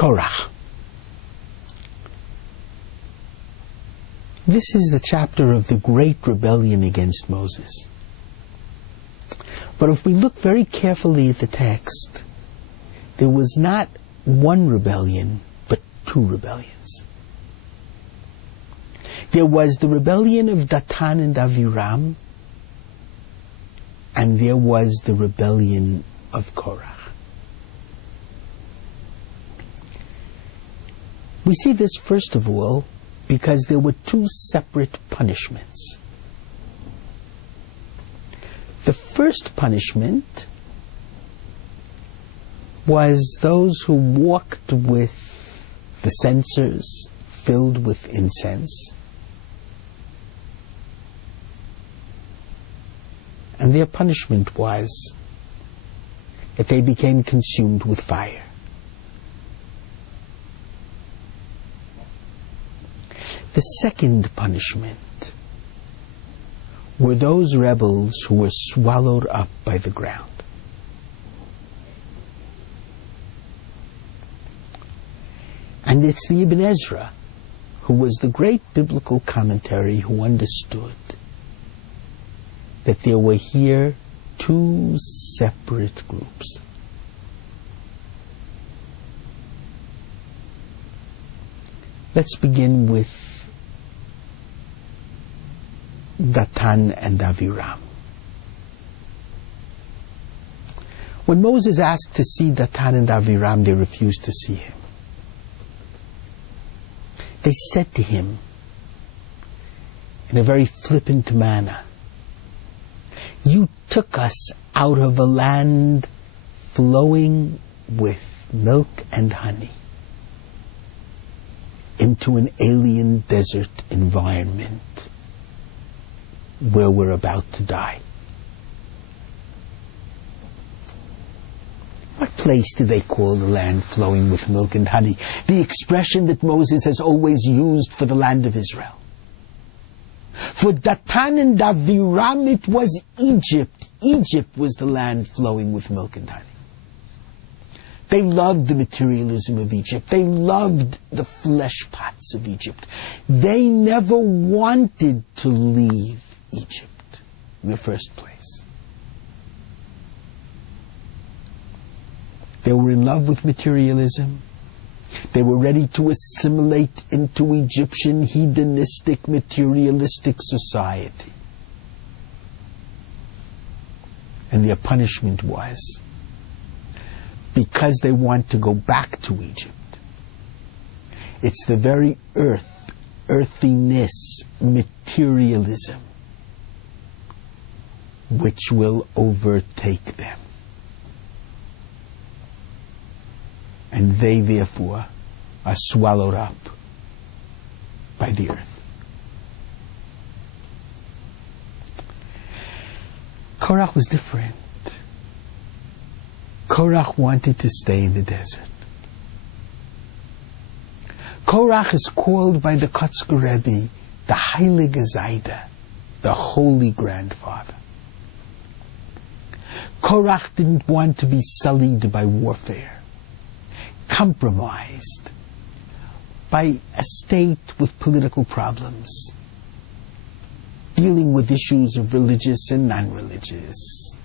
Korach. This is the chapter of the great rebellion against Moses. But if we look very carefully at the text, there was not one rebellion, but two rebellions. There was the rebellion of Datan and Aviram, and there was the rebellion of Korach. We see this, first of all, because there were two separate punishments. The first punishment was those who walked with the censers filled with incense, and their punishment was that they became consumed with fire. The second punishment were those rebels who were swallowed up by the ground. And it's the Ibn Ezra, who was the great biblical commentary, who understood that there were here two separate groups. Let's begin with Datan and Aviram. When Moses asked to see Datan and Aviram, they refused to see him. They said to him in a very flippant manner, "You took us out of a land flowing with milk and honey into an alien desert environment where we're about to die." What place do they call the land flowing with milk and honey? The expression that Moses has always used for the land of Israel. For Datan and Aviram, it was Egypt. Egypt was the land flowing with milk and honey. They loved the materialism of Egypt. They loved the flesh pots of Egypt. They never wanted to leave Egypt in the first place. They were in love with materialism. They were ready to assimilate into Egyptian hedonistic, materialistic society. And their punishment was, because they want to go back to Egypt, it's the very earthiness, materialism, which will overtake them. And they, therefore, are swallowed up by the earth. Korach was different. Korach wanted to stay in the desert. Korach is called by the Kotzker Rebbe the Heilige Zayda, the Holy Grandfather. Korach didn't want to be sullied by warfare, compromised by a state with political problems, dealing with issues of religious and non-religious,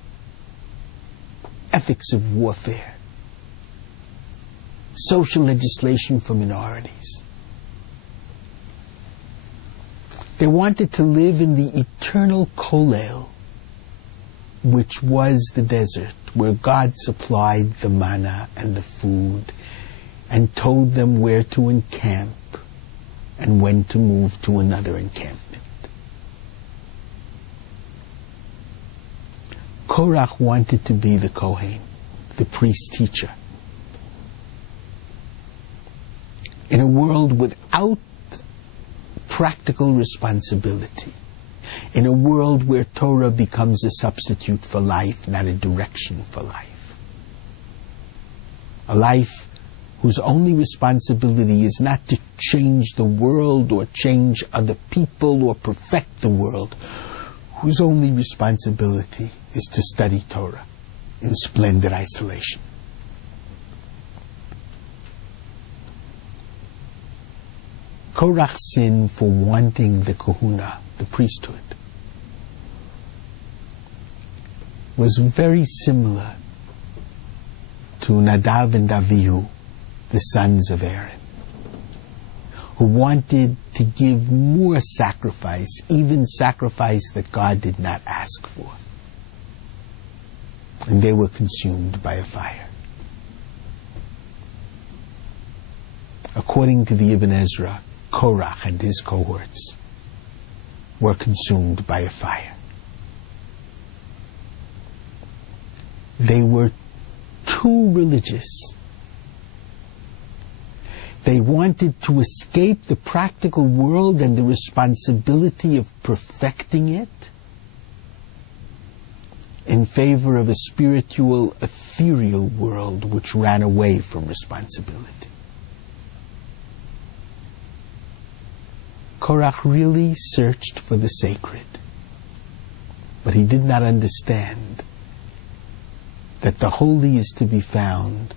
ethics of warfare, social legislation for minorities. They wanted to live in the eternal kolel, which was the desert, where God supplied the manna and the food and told them where to encamp and when to move to another encampment. Korach wanted to be the Kohen, the priest teacher. In a world without practical responsibility, in a world where Torah becomes a substitute for life, not a direction for life. A life whose only responsibility is not to change the world or change other people or perfect the world, whose only responsibility is to study Torah in splendid isolation. Korach's sin for wanting the kahuna, the priesthood, was very similar to Nadav and Avihu, the sons of Aaron, who wanted to give more sacrifice, even sacrifice that God did not ask for. And they were consumed by a fire. According to the Ibn Ezra, Korach and his cohorts were consumed by a fire. They were too religious. They wanted to escape the practical world and the responsibility of perfecting it in favor of a spiritual, ethereal world which ran away from responsibility. Korach really searched for the sacred, but he did not understand that the holy is to be found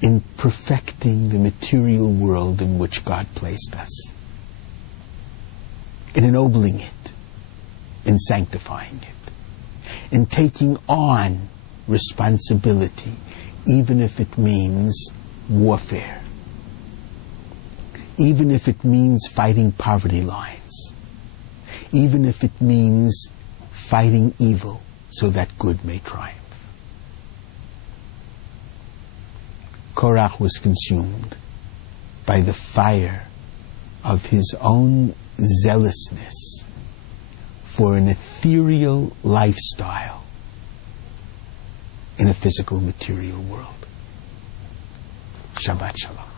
in perfecting the material world in which God placed us, in ennobling it, in sanctifying it, in taking on responsibility, even if it means warfare, even if it means fighting poverty lines, even if it means fighting evil so that good may triumph. Korach was consumed by the fire of his own zealousness for an ethereal lifestyle in a physical, material world. Shabbat Shalom.